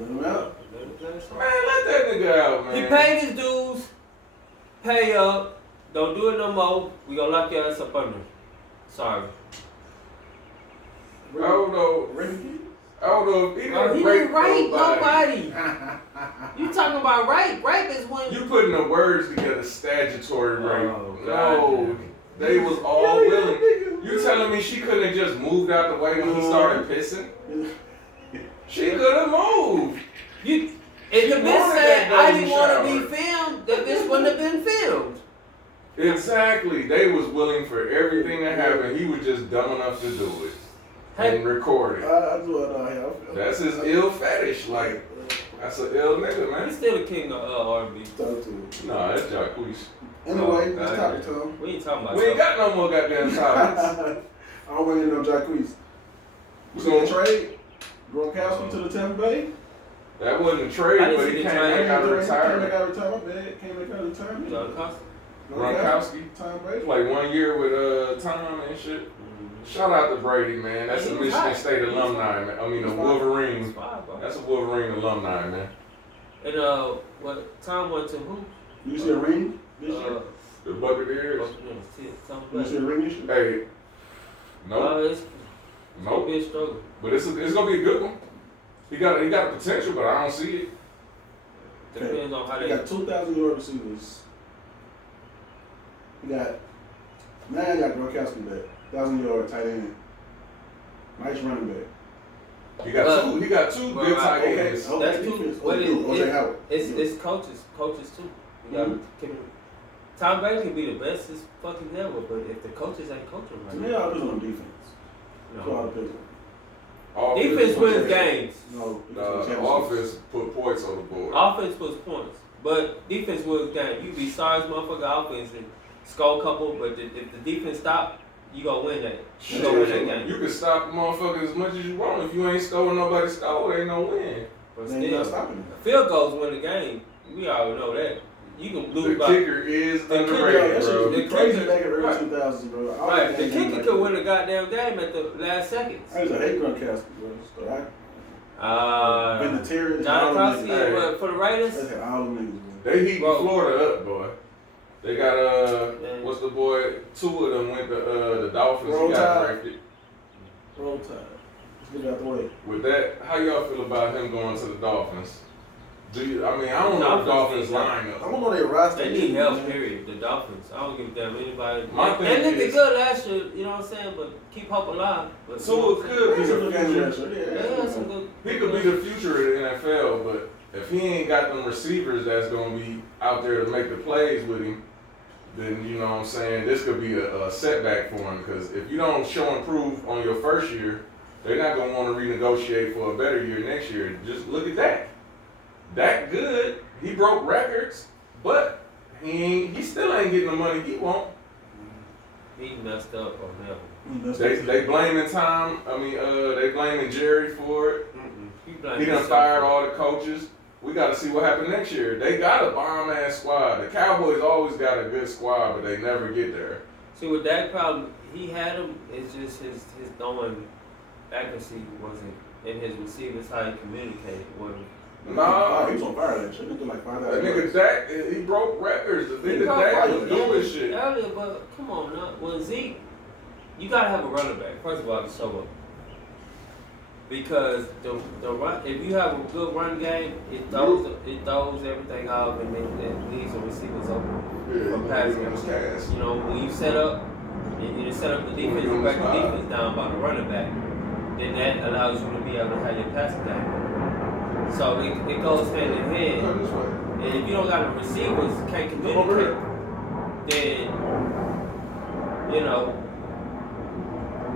Let him out. Man, let that nigga out, man. He paid his dues. Pay up. Don't do it no more. We gonna lock your ass up under. Sorry. I don't know. I don't know if he didn't rape nobody. You talking about rape? Rape is when you putting the words together. Statutory rape. No, they was all willing. You telling me she couldn't have just moved out the way when he started pissing? She could have moved. If the bitch said I didn't want to be filmed, the bitch wouldn't have been filmed. Exactly. They was willing for everything to happen. He was just dumb enough to do it. And record it. That's his ill fetish. Like, that's an ill nigga, man. He's still the king of R&B. Nah, that's Jacquees. Anyway, let's talk to him. We ain't talking about We ain't got no more goddamn topics. I don't want to know Jacquees. We gonna trade Gronkowski to the Tampa Bay? That wasn't a trade, but he came back out of retirement. Came back out of retirement. Gronkowski. Tom Brady. Like 1 year with Tom and shit. Shout out to Brady, man. That's a Michigan State alumni, man. I mean, a Wolverine. That's a Wolverine alumni, man. And what Tom went to who? You see a ring this year? The Buccaneers. You see a ring this year? Hey, no. It's gonna be a struggle. But it's gonna be a good one. He got the potential, but I don't see it. Depends on how they. He got 2,000-yard receivers. He got Gronkowski back. 1,000-yard tight end. Nice running back. He got two good tight ends. That's two. It's coaches too. You got Tom Brady can be the best as fucking ever, but if the coaches ain't coaching right, it all depends on defense. No. Defense wins games. No, offense put points on the board. Offense puts points, but defense wins games. You be sorry as motherfucker offense and score a couple, but if the defense stop, you gonna win that. You gonna win that game. You can stop motherfuckers as much as you want. If you ain't scoring, nobody score. Ain't no win. But still, field goals win the game. We already know that. You can lose the kicker is underrated, bro. The crazy back in early 2000s, bro. Right, the kicker could win a goddamn game at the last seconds. I used to hate Gronkowski, bro. Been the Terry, John Crosby for the Raiders. All them niggas, bro. They heat Florida up, boy. They got what's the boy? Two of them went to the Dolphins. Roll he got drafted. Roll Tide. Let's get out the way. With that, how y'all feel about him going to the Dolphins? I don't know the Dolphins line up. I don't know their roster. They need help, period. The Dolphins. I don't give a damn anybody. My thing they looked good last year, you know what I'm saying? But keep hope alive. But so it could be the future. He could be the future of the NFL, but if he ain't got them receivers that's going to be out there to make the plays with him, then, you know what I'm saying, this could be a setback for him. Because if you don't show and prove on your first year, they're not going to want to renegotiate for a better year next year. Just look at that. That good. He broke records, but he still ain't getting the money he want. He messed up on that one. They blaming Tom. They blaming Jerry for it. He done fired all the coaches. We got to see what happens next year. They got a bomb ass squad. The Cowboys always got a good squad, but they never get there. See, with that problem, he had him. It's just his throwing accuracy wasn't in his receivers. How he communicated wasn't. Nah, he was on fire that shit. He did like 5,000. That nigga Dak, he broke records. The nigga Dak was doing shit earlier, but come on now. When Zeke, you gotta have a running back. First of all, to show up. Because the run, if you have a good run game, it throws everything off and it leaves the receivers open for passing. You know, when you set up, and you set up the defense, you break the defense down by the running back, then that allows you to be able to have your passing game. So it goes hand in hand. And if you don't got the receivers can't communicate, then you know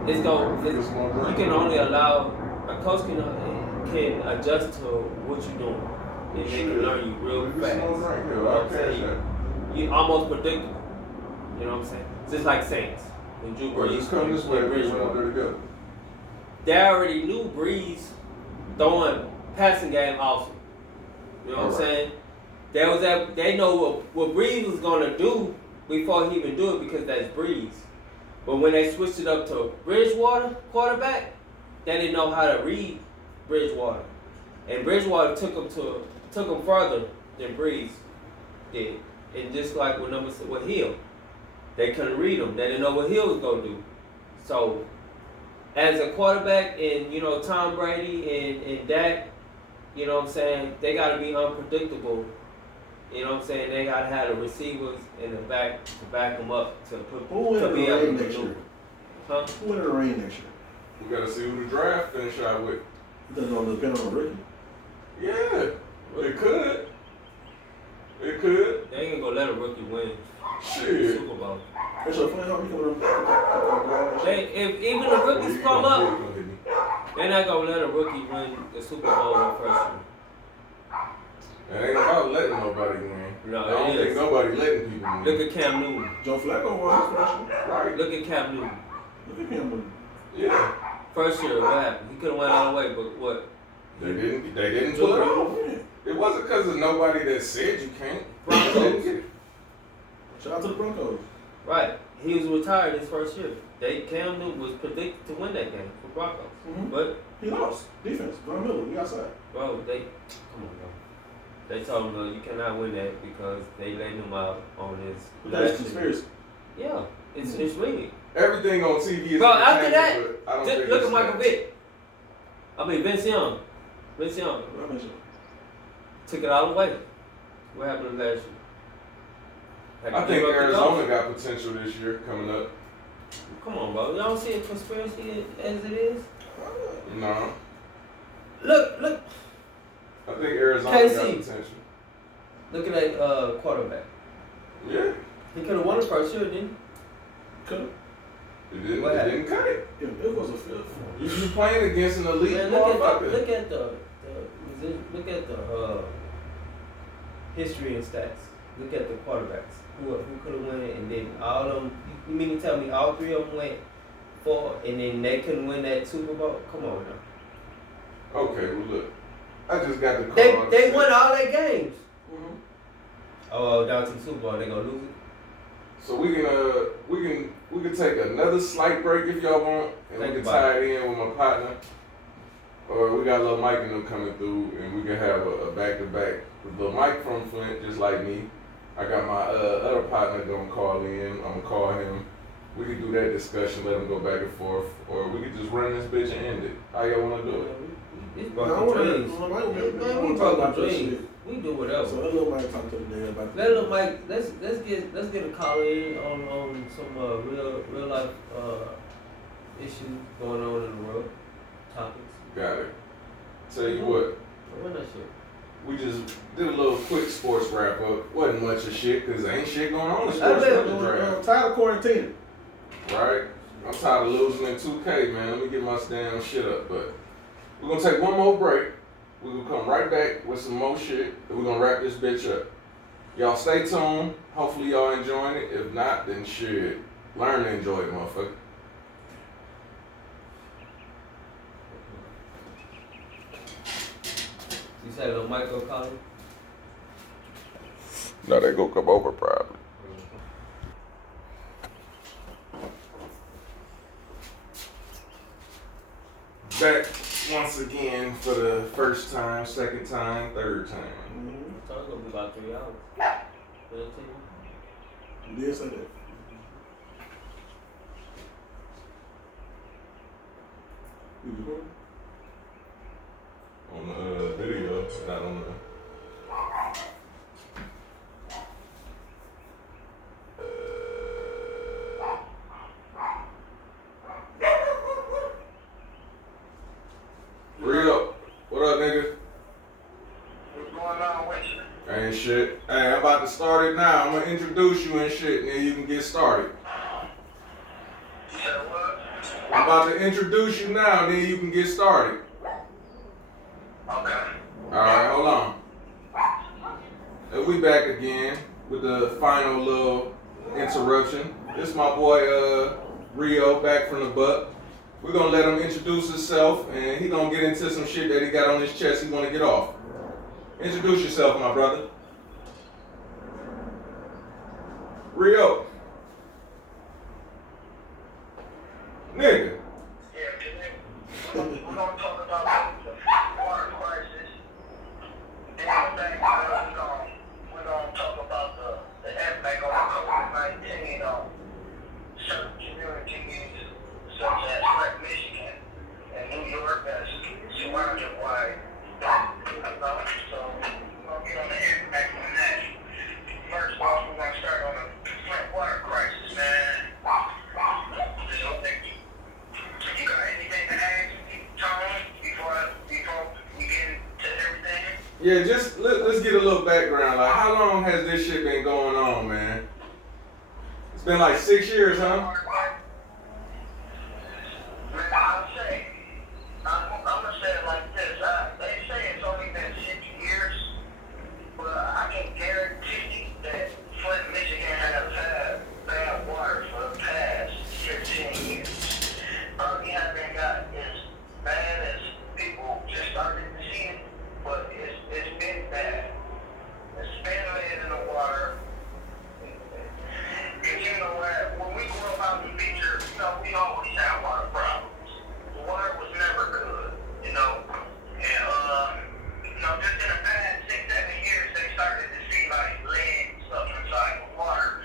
you can only allow a coach can adjust to what you're doing. And they can learn you real fast. You know what I'm saying? You almost predictable. You know what I'm saying? Just like Saints. When Drew Brees come this way, they already knew Brees throwing passing game awesome. You know what I'm saying? They know what Brees was gonna do before he even do it because that's Brees. But when they switched it up to Bridgewater quarterback, they didn't know how to read Bridgewater. And Bridgewater took him further than Breeze did. And just like with Hill, they couldn't read him. They didn't know what Hill was gonna do. So, as a quarterback, and Tom Brady and Dak, you know what I'm saying, they gotta be unpredictable. You know what I'm saying? They gotta have the receivers in the back to back them up to be able to next year? Huh? Who win the rain next year? We gotta see who the draft finish out with. It doesn't depend on the rookie. Yeah, it could. It could. They ain't gonna let a rookie win Shit. Super Bowl. That's your plan. How we coming If even the rookies come up, they're not gonna let a rookie win the Super Bowl in first year. It ain't about letting nobody win. No, I don't think nobody letting people win. Look at Cam Newton. Joe Flacco won his first year. Right. Look at Cam Newton. Look at him. Yeah. First year, what happened? He could have went all the way, but what? They didn't pull it off. It wasn't because of nobody that said you can't. Broncos. They didn't get it. Shout out to the Broncos. Right. He was retired his first year. Cam Newton was predicted to win that game for Broncos. Mm-hmm. But he lost. Defense. Von Miller. We outside. bro, come on, bro. They told him you cannot win that because they let him out on his. That's conspiracy. Yeah, it's rigged. Everything on TV is Bro, after that, but I don't think look it's at Michael that. Vick. I mean Vince Young. Vince Young took it all away. What happened last year? Had to I think give up the Arizona ghost. got potential this year coming up. Come on, bro. Y'all don't see a conspiracy as it is? No. Look. I think Arizona KC. got potential. Look at that quarterback. Yeah. He could have won the first year, didn't he? Could have. It didn't cut it. It was a field. You playing against an elite Man, motherfucker. look at the history and stats. Look at the quarterbacks who could have won it, and then all of them. You mean to tell me all three of them went 4, and then they couldn't win that Super Bowl? Come on now. Okay, well look, I just got the call. They won all their games. Mm-hmm. Oh, down to the Super Bowl, they gonna lose it. So we can take another slight break if y'all want, and we can tie it in with my partner. Or we got Lil Mike and them coming through, and we can have a back-to-back with Lil Mike from Flint, just like me. I got my other partner gonna call in. I'm gonna call him. We can do that discussion, let him go back and forth, or we could just run this bitch and end it. How y'all wanna do it? It's broken dreams. Man, we broken dreams. We do whatever. So let Lil Mike talk to the nigga about Let Lil Mike. Let's get a call in on some real life issues going on in the world. Topics. Got it. Tell you what, Run that shit. we just did a little quick sports wrap up. Wasn't much of shit, cause ain't shit going on in I'm sports with the draft. tired of quarantining. Right? I'm tired of losing in 2K, man. Let me get my damn shit up. But we're gonna take one more break. We're gonna come right back with some more shit, and we're gonna wrap this bitch up. Y'all stay tuned. Hopefully y'all enjoying it. If not, then shit. Learn to enjoy it, motherfucker. You said Lil Mike go call him? No, they gonna come over probably. Back once again for the first time, second time, third time. So it's gonna be about 3 hours. 15. You did say that. You recording? On the video, not on the. Rio, what up, nigga? What's going on with you? Ain't shit. Hey, I'm about to start it now. I'm gonna introduce you and shit, and then you can get started. You said what? I'm about to introduce you now, then you can get started. Okay. Alright, hold on. We back again with the final little interruption. This my boy Rio back from the butt. We're gonna let him introduce himself, and he gonna get into some shit that he got on his chest he wanna get off. Introduce yourself, my brother. Rio. Nigga. Yeah, we're going to talk about the water crisis Yeah, just let's get a little background. Like, how long has this shit been going on, man? It's been like 6 years, huh? Man, I'll say, I'm gonna say it like this. They say it's only been 6 years, but I can guarantee that Flint, Michigan has had bad water for the past 15 years. We haven't got as bad as people just started to see it, but it's been bad. It's been lead in the water. Because you know what, when we grew up out in the feature, you know, we always had water problems. The water was never good, you know. And, you know, just in the past 6, 7 years, they started to see like lead and stuff inside the water.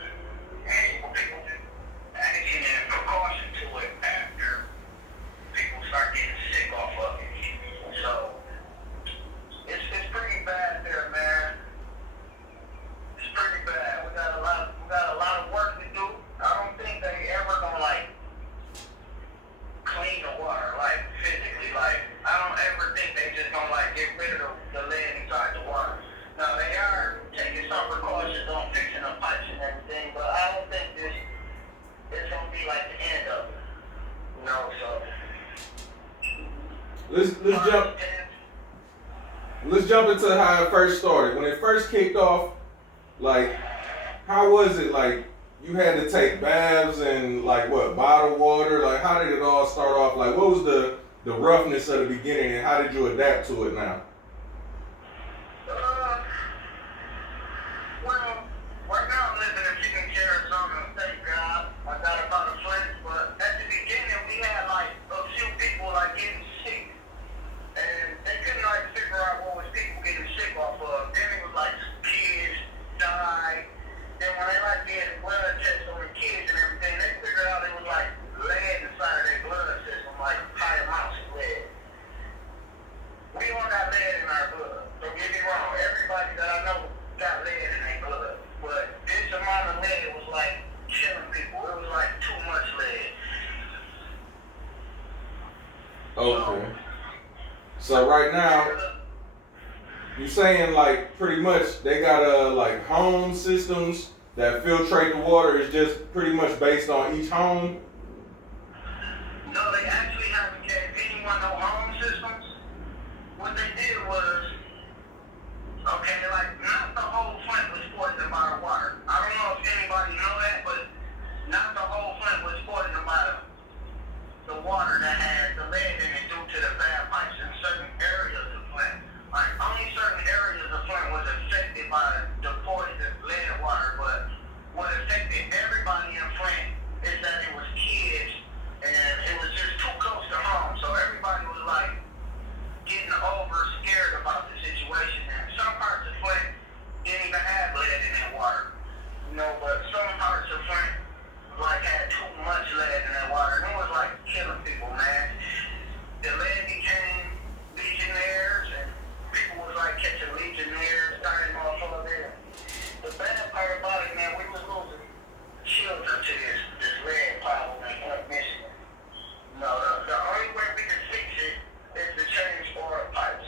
And people action and precaution to it after people start getting sick off of it. So, it's pretty bad there, man. It's pretty bad. We got a lot of work to do. I don't think they ever gonna like clean the water, like physically. Like I don't ever think they just gonna like get rid of the lead inside the water. Now they are taking some precautions on fixing the pipes and everything, but I don't think it's gonna be like the end of it. You know, so let's jump into how it first started. When it first kicked off, like, how was it? Like, you had to take baths and like what, bottled water? Like, how did it all start off? Like, what was the roughness of the beginning, and how did you adapt to it now? Well, right now I'm living in Phoenix, Arizona. Thank God I got about a place, but at the beginning we had like a few people like getting sick, and they couldn't like figure out what was people getting sick off of. Then it was like kids died. Then when they like did blood tests on the kids and everything, they figured out it was like lead inside of their blood system, like high amounts of lead. We all got lead in our blood. Don't get me wrong. Everybody that I know got lead in their blood. But this amount of lead was like killing people. It was like too much lead. Okay. So right now, you saying like pretty much they got like home systems that filtrate the water is just pretty much based on each home? No, they actually haven't gave anyone no home systems. What they did was, okay, like not the whole Flint was poisoned by the water. I don't know if anybody know that, but not the whole Flint was poisoned by the water that had the lead in it due to the bad pipes in certain areas of Flint. Like only certain areas of Flint was affected by the poison lead water, but what affected everybody in Flint is that it was kids and it was just too close to home. So everybody was like getting over scared about the situation. And some parts of Flint didn't even have lead in that water. You know, but some parts of Flint like had too much lead in that water. And it was like killing people, man. The lead became legionnaires and people was like catching legionnaires, dying off of it. The bad part about it, man, we was losing children to this lead problem in Flint, Michigan. No, the only way we can fix it is to change oil pipes.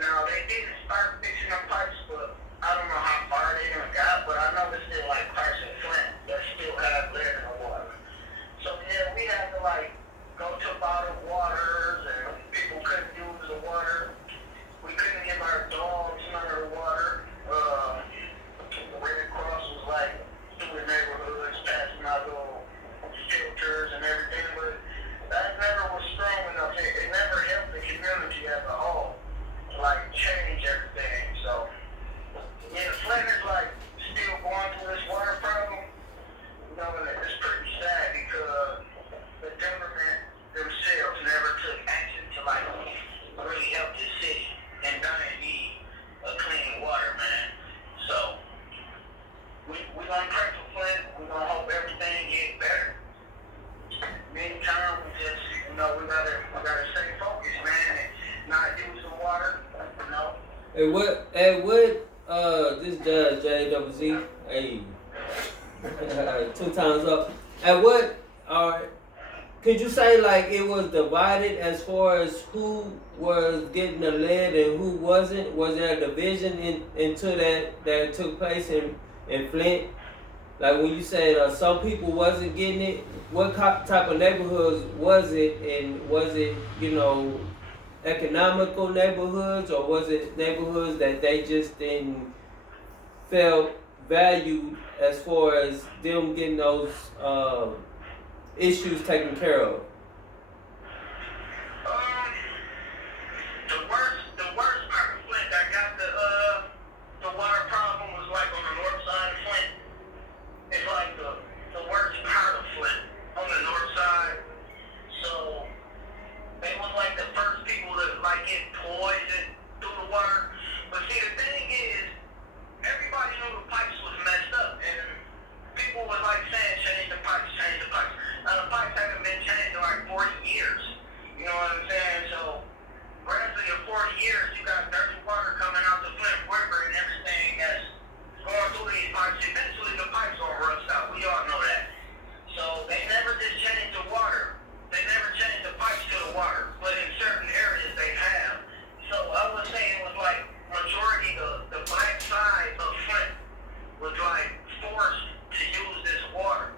Now, they didn't start fixing the pipes, but I don't know how far they even got, but I know there's still like parts of Flint that still have lead in the water. So, yeah, we had to like go to bottled waters and people couldn't use the water. We couldn't give our dogs none of the water. The Red Cross was like through the neighborhoods passing out little filters and everything, but that never was strong enough. It never helped the community as a whole to like change everything. So yeah, Flint is like still going through this water problem. You know, and it's pretty sad because the government themselves never took action to like really help the city and dying need of clean water, man. So we gonna pray for Flint. We gonna hope everything get better. Meantime, we just, you know, we gotta stay focused, man, and not use the water, you know. This judge JWZ, hey, 2 times up. At what Could you say like it was divided as far as who was getting the lead and who wasn't? Was there a division into that took place in Flint? Like when you said some people wasn't getting it, what type of neighborhoods was it? And was it, economical neighborhoods, or was it neighborhoods that they just didn't felt valued as far as them getting those issues taken care of? The worst part of Flint that got the water problem was like on the north side of Flint. It's like the worst part of Flint on the north side. So they was like the first people to like get poisoned through the water. But see, the thing is, everybody knew the pipes was messed up, and people was like saying, change the pipes, change the pipes. Now the pipes haven't been changed in like 40 years. You know what I'm saying? So gradually in 40 years, you got dirty water coming out the Flint River and everything that's going through these pipes. Eventually the pipes gonna rust out. We all know that. So they never just changed the water. They never changed the pipes to the water. But in certain areas they have. So I would say it was like majority the black side of Flint was like forced to use this water.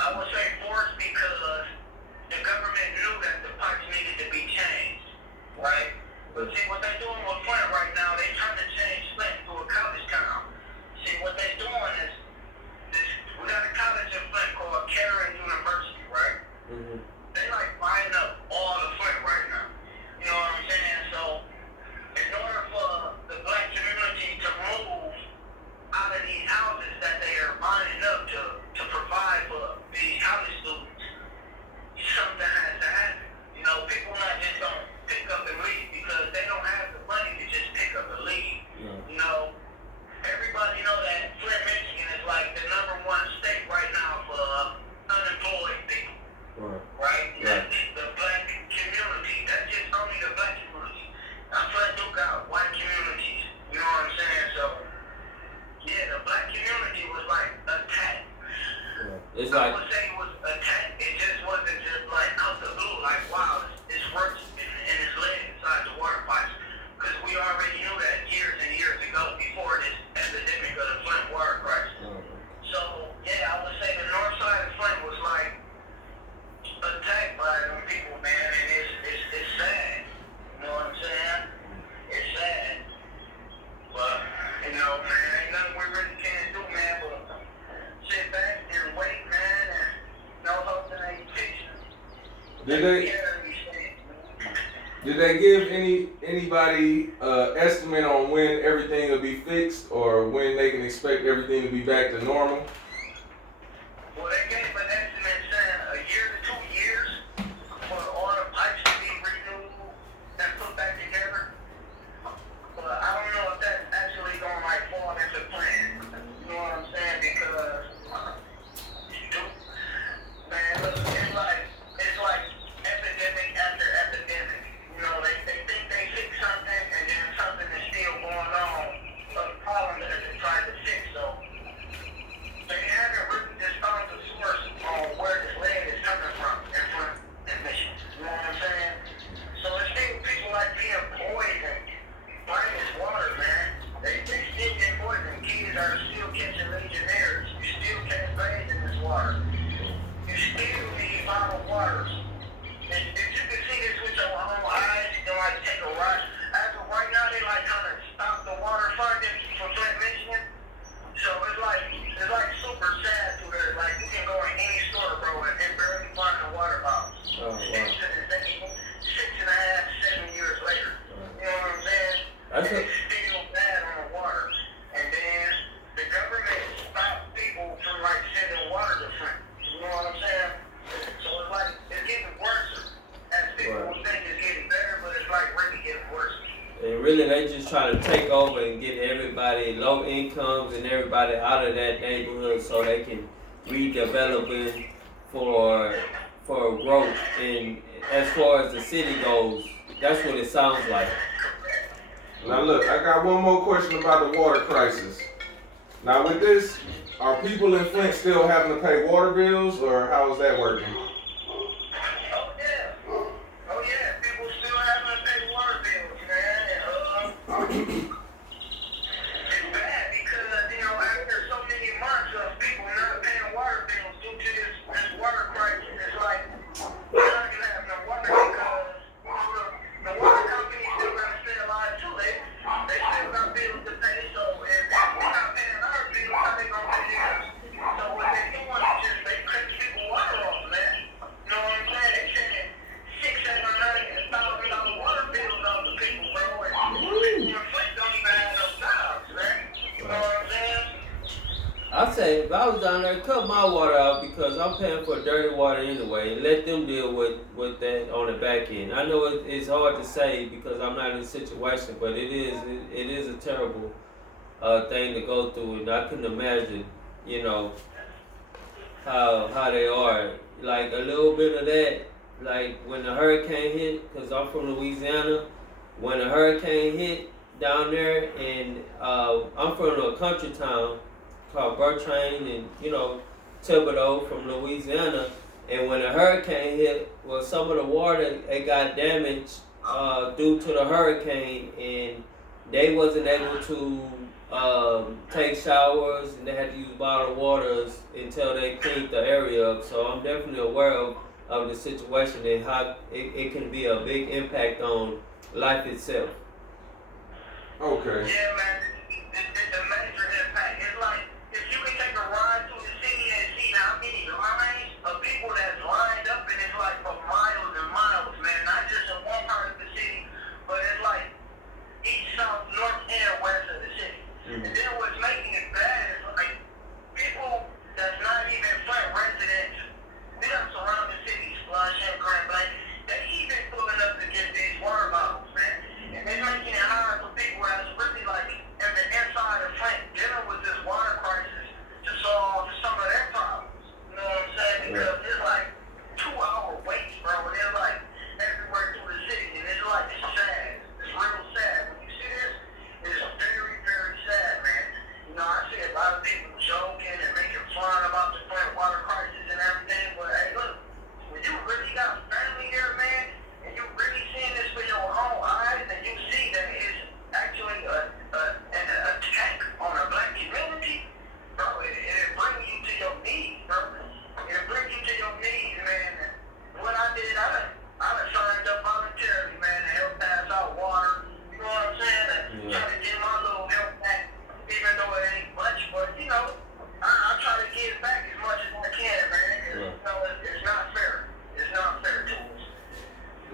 I would say forced because the government knew that the pipes needed to be changed, right? But see what they doing with Flint right now, they trying to change Flint to a college town. See what they doing is we got a college in Flint called Cairn University, right? Mm-hmm. They like buying up all the Flint right now. You know what I'm saying? So in order for the black community to move out of these houses that they are buying up to provide for these college students, something has to happen. You know, people not just gonna pick up and leave because they don't have the money to just pick up and leave. Yeah. You know, everybody know that Flint, Michigan is like the #1 state right now for unemployed people. Right? Right. That's just the black community. That's just only the black community. Now Flint do got white communities. You know what I'm saying? So yeah, the black community was like attacked. It's I like would say it was attacked. It just wasn't just like out the blue, like wow, it's working and it's lit inside the water pipes. Because we already knew that years and years ago before this epidemic of the Flint water crisis. So yeah, I would say the north side of Flint was like attacked by them people, man, and it's sad. You know what I'm saying? It's sad. But, you know, man, ain't nothing we really can do, man, but sit back and wait, man, and no hope in a picture. Did they give anybody estimate on when everything will be fixed or when they can expect everything to be back to normal? Well, they gave an estimate saying a year to 2 years for all the pipes to be renewed and put back together. But I don't know if that's actually going to like fall into plan. You know what I'm saying? Because, man, look, it's like epidemic after epidemic. You know, they think they fix something and then something is still going on. So the problem that they tried to fix, so they haven't really just found the source on where this lead is coming from in Flint and Michigan. You know what I'm saying? So it's still people like being poisoned by this water, man. They still get poisoned. Kids are still catching legionnaires. You still can't bathe in this water. You still need bottled waters. If you can see this with your own eyes, you can like take a ride. As of right now, they like kind of stop the water funding for Flint, Michigan. So it's like super sad through there. Like you can go in any store, bro, and barely find a water bottle. Oh, wow. It's 6.5, 7 years later. You know what I'm saying? That's It's still bad on the water. And then the government stopped people from like sending water to Flint. You know what I'm saying? So it's like it's getting worse. As people think it's getting better, but it's like really getting worse. And really, they just trying to take over and get everybody, low incomes and everybody out of that neighborhood so they can redevelop it for growth. And as far as the city goes, that's what it sounds like. Now look, I got one more question about the water crisis. Now with this, are people in Flint still having to pay water bills or how is that working? It's bad because, you know, after so many months of people not paying water bills due to this water crisis, it's like, we're not going to have no water because, you know, the water company still got to stay alive too. They still got bills to pay, so if we're not paying our bills, how they going to pay theirs? So what they doing is just, they cut people water off, man. You know what I'm saying? They sending $600, $700, $1,000 water bills out to people, bro. And your foot don't even have no jobs, man. You know what I'm saying? I say if I was down there, cut my water out because I'm paying for dirty water anyway, and let them deal with that on the back end. I know it's hard to say because I'm not in the situation, but it is a terrible thing to go through, and I couldn't imagine, you know, how they are. Like a little bit of that, like when the hurricane hit, because I'm from Louisiana, when the hurricane hit down there, and I'm from a country town called Bertrand, and you know, Thibodeau from Louisiana, and when the hurricane hit, well, some of the water, it got damaged due to the hurricane, and they wasn't able to take showers, and they had to use bottled waters until they cleaned the area up. So I'm definitely aware of the situation and how it can be a big impact on life itself. Okay. Yeah, man, it's a major impact. It's like, if you can take a ride through the city and see how many lines of people that's lined up, and it's like for miles and miles, man, not just in one part of the city, but it's like east, south, north, and west of the city. And then what's making it bad is like people that's not even Flint residents, they have surrounding cities, Flushing, Grand Blanc, they even pulling up to get these water bottles, man. And they're making it hard for people that's really like in the inside of Flint dealing with this water crisis to solve some of their problems. You know what I'm saying? Because it's like 2-hour waits, bro. And they're like everywhere through the city. And it's like, it's sad. It's real sad. When you see this, it's very, very sad, man. You know, I see a lot of people joking and making fun about the Flint water crisis and everything. But hey, look, when you really got family here, man, and you really seeing this for your own eyes, and you see that it's actually an attack on a black community, bro, it brings you to your knees, bro. It brings you to your knees, man. And what I did, I done signed up voluntarily, man, to help pass out water. You know what I'm saying? And try to get my little help back, even though it ain't much, but you know, I try to give back as much as I can, man. Cause, you know, it's not fair. It's not fair to us.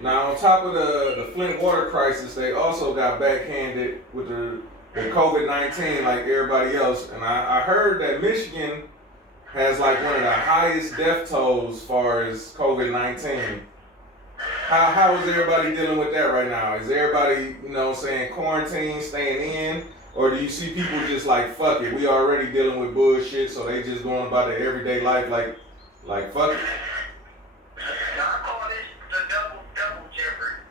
Now, on top of the Flint water crisis, they also got backhanded with the COVID-19 like everybody else. And I heard that Michigan has like one of the highest death tolls as far as COVID-19. How is everybody dealing with that right now? Is everybody, you know, saying quarantine, staying in? Or do you see people just like, fuck it, we already dealing with bullshit, so they just going about their everyday life like fuck it? Now, I call this the double jeopardy.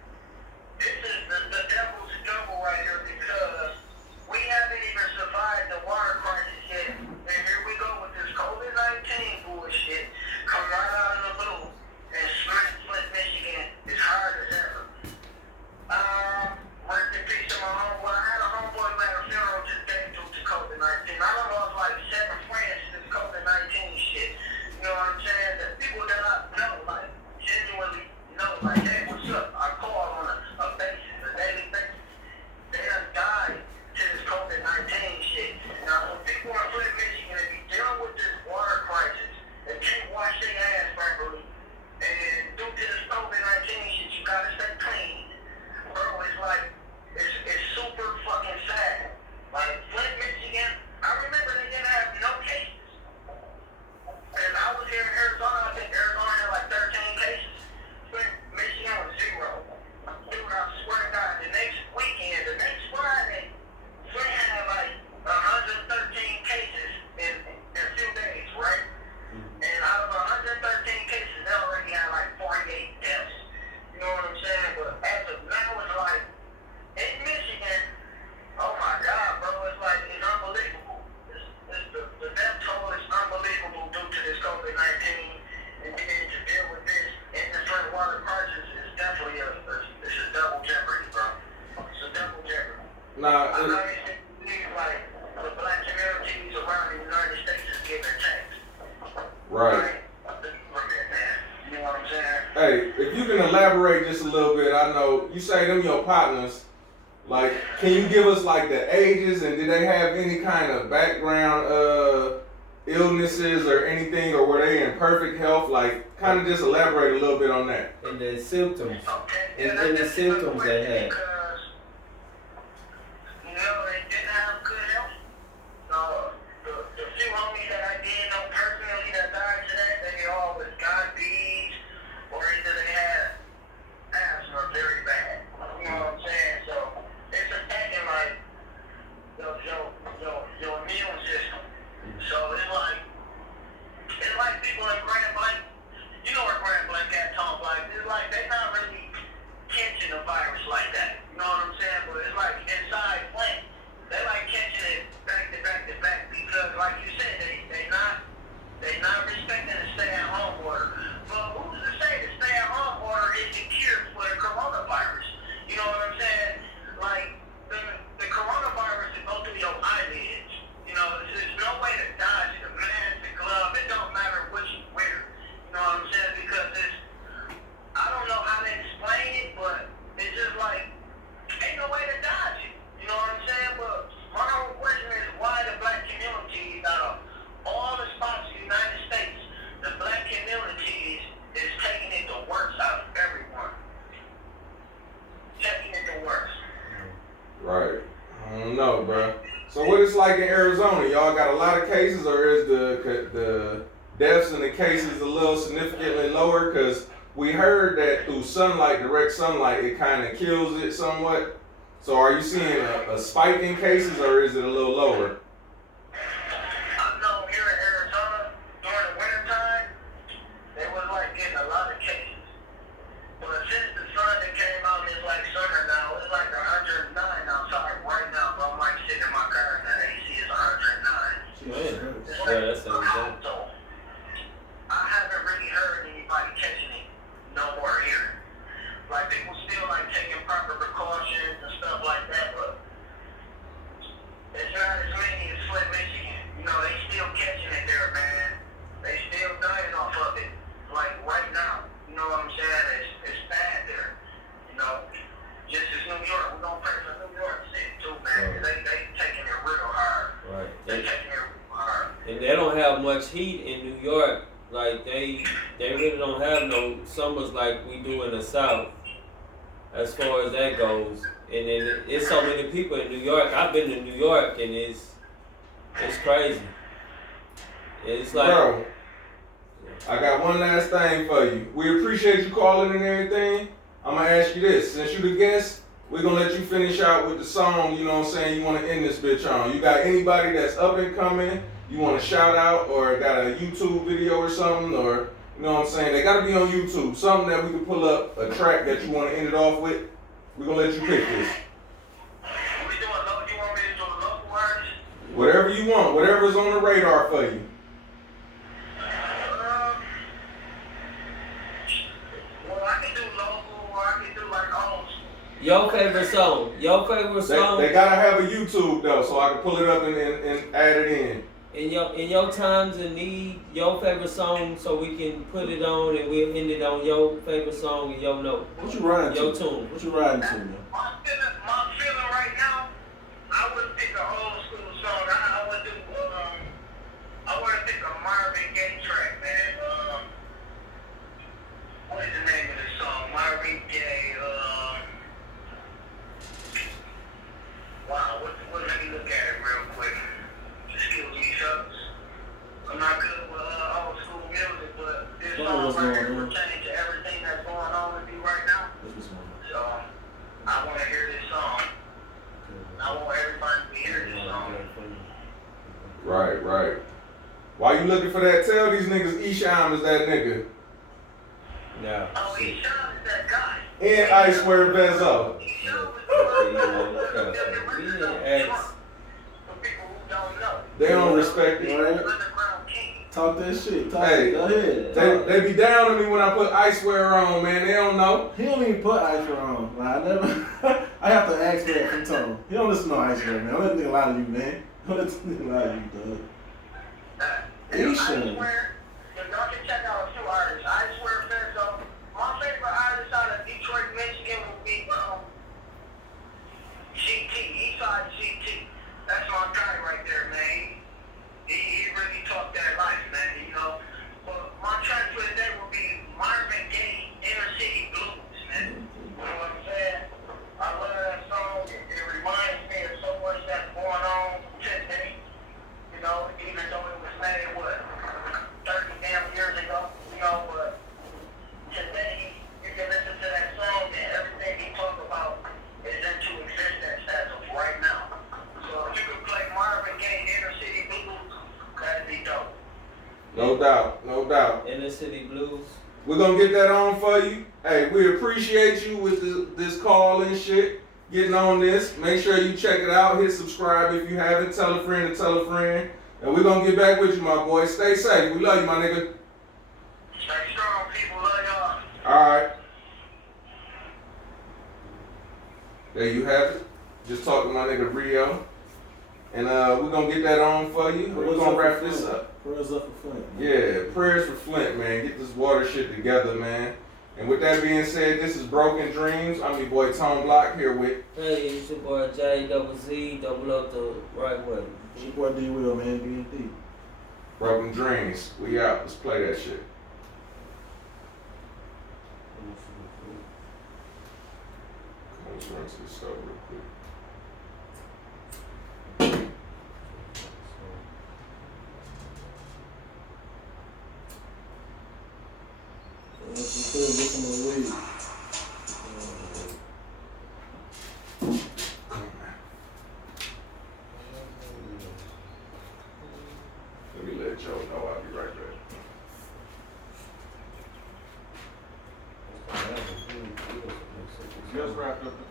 This is the devil's double right here because we haven't even survived the water crisis yet. And here we go with this COVID-19 bullshit. Come right out of the blue and smack Flint, Michigan as hard as ever. Rest in peace to my homeboy. I had a homeboy at a funeral today due to COVID-19. I done lost like 7 friends to this COVID-19 shit. You know what I'm saying? The people that Nah, I know it seems like the black communities around the United States is getting attacked. right. You know what I'm saying? Hey, if you can elaborate just a little bit, I know you say them your partners. Like, can you give us like the ages and did they have any kind of background illnesses or anything, or were they in perfect health? Like, kind of just elaborate a little bit on that. And the symptoms. Okay. And the symptoms they had. Because, you know, they didn't have good health. So, the few homies that I did know personally that died today, they all was diabetes, or either they had asthma very bad. You know what I'm saying? So, it's affecting, like, your immune system. So, it's like people in Grand Blanc, you know where Grand Blanc at, Tom Blanc, it's like they not really catching a virus like that. You know what I'm saying? But it's like inside Blanc, they like catching it back to back to back because, like you said, they not respecting the stay-at-home order. But who's to say the stay-at-home order isn't cured for the coronavirus? You know what I'm saying? Like the coronavirus will go through your eyelids. You know, there's no way to dodge it. The mask, the glove, it don't matter what you wear. You know what I'm saying? Because I don't know how to explain it, but it's just like, ain't no way to dodge it. You know what I'm saying? But my whole question is why the black community, out of all the spots in the United States, the black community is taking it the worst out of everyone. Taking it the worst. Right. I don't know, bro. So what it's like in Arizona? Y'all got a lot of cases, or is the deaths and the cases a little significantly lower? Because we heard that through sunlight, direct sunlight, it kind of kills it somewhat. So are you seeing a spike in cases, or is it a little lower? I know here in Arizona, during the wintertime, they was like getting a lot of cases. But since the sun that came out and it's like summer now, it's like 109 outside right now, but I'm like sitting in my car and the AC is 109. Man. It's Yeah, that sounds hot, good. so I haven't really heard anybody catching it no more here. Like people still like taking proper precautions and stuff like that, but it's not as many as Flint, Michigan. You know, they still catching it there, man. They still dying off of it. Like right now. You know what I'm saying? It's bad there. You know, just as New York, we're gonna pray for New York City too, man. They taking it real hard. Right. They taking it real hard. And they don't have much heat in New York. Like they really don't have no summers like we do in the South, as far as that goes. And then it's so many people in New York. I've been to New York and it's crazy. It's like, Bro, I got one last thing for you. We appreciate you calling and everything. I'm gonna ask you this. Since you the guest, we're gonna let you finish out with the song, you know what I'm saying, you wanna end this bitch on. You got anybody that's up and coming, you wanna shout out, or got a YouTube video or something, or, you know what I'm saying, they gotta be on YouTube. Something that we can pull up, a track that you wanna end it off with. We're gonna let you pick this. We doing local, you want me to do a local artist? Whatever you want, whatever's on the radar for you. Well, I can do local, or I can do like old school. your favorite song. Your favorite song. They gotta have a YouTube though, so I can pull it up and add it in. In your times of need, your favorite song, so we can put it on and we'll end it on your favorite song and your note. What you riding Your to? tune. What you riding to, man? My feeling right now, I would pick an old school song. I would do, I want to pick a Marvin Gaye track, man. What is the name of the song? Marvin Gaye, wow, let me look at it real quick. Excuse me, fellas. I'm not good with old school music, but this song right here will change to everything that's going on with me right now. So, I want to hear this song. I want everybody to hear this song. Right. While you looking for that, tell these niggas Esham is that nigga. Yeah. Oh, Esham is that guy. And I swear Vezo. Esham is Ex. for people who don't know. They don't respect it. Right. Underground king. Talk that shit. Hey. Go ahead. They be down to me when I put I swear on, man. They don't know. He don't even put ice on. Like, I never. I have to ask for that from Tom. He don't listen to no Ice Bear, man. Don't let nigga lie to you, man. Don't let nigga lie to you, dog. I swear, if y'all can check out a few artists, I swear, so my favorite artist out of Detroit, Michigan would be GT, Eastside GT. That's my guy right there, man. He really talked that life, man, you know. But my track for the day would be Marvin Gaye, Inner City Blues, man. You know what I'm saying? I love that song. It reminds me of so much that's going on today. You know, even though it was made, 30 damn years ago, you know, but today you can listen to that song and everything he talked about is into existence as of right now. So if you could play Marvin Gaye, Inner City Blues, that'd be dope. No doubt, no doubt. Inner City Blues. We're gonna get that on for you. Hey, we appreciate you with this call and shit. Getting on this. Make sure you check it out. Hit subscribe if you haven't. Tell a friend to tell a friend. And we're gonna get back with you, my boy. Stay safe. We love you, my nigga. Stay strong, people. Love y'all. Alright. There you have it. Just talking to my nigga Rio. And we're gonna get that on for you. We're gonna wrap this up. Prayers up for Flint. Man. Yeah, prayers for Flint, man. Get this water shit together, man. And with that being said, this is Broken Dreams. I'm your boy Tom Block here with. Hey, it's your boy J-double-Z, double up the right way. It's your boy D Will, man. B&D. Broken Dreams. We out. Let's play that shit. Come on, let's run to the stove real quick. If you could get some of the weed. Come on, man. Let me let Joe know I'll be right back. Just wrapped up the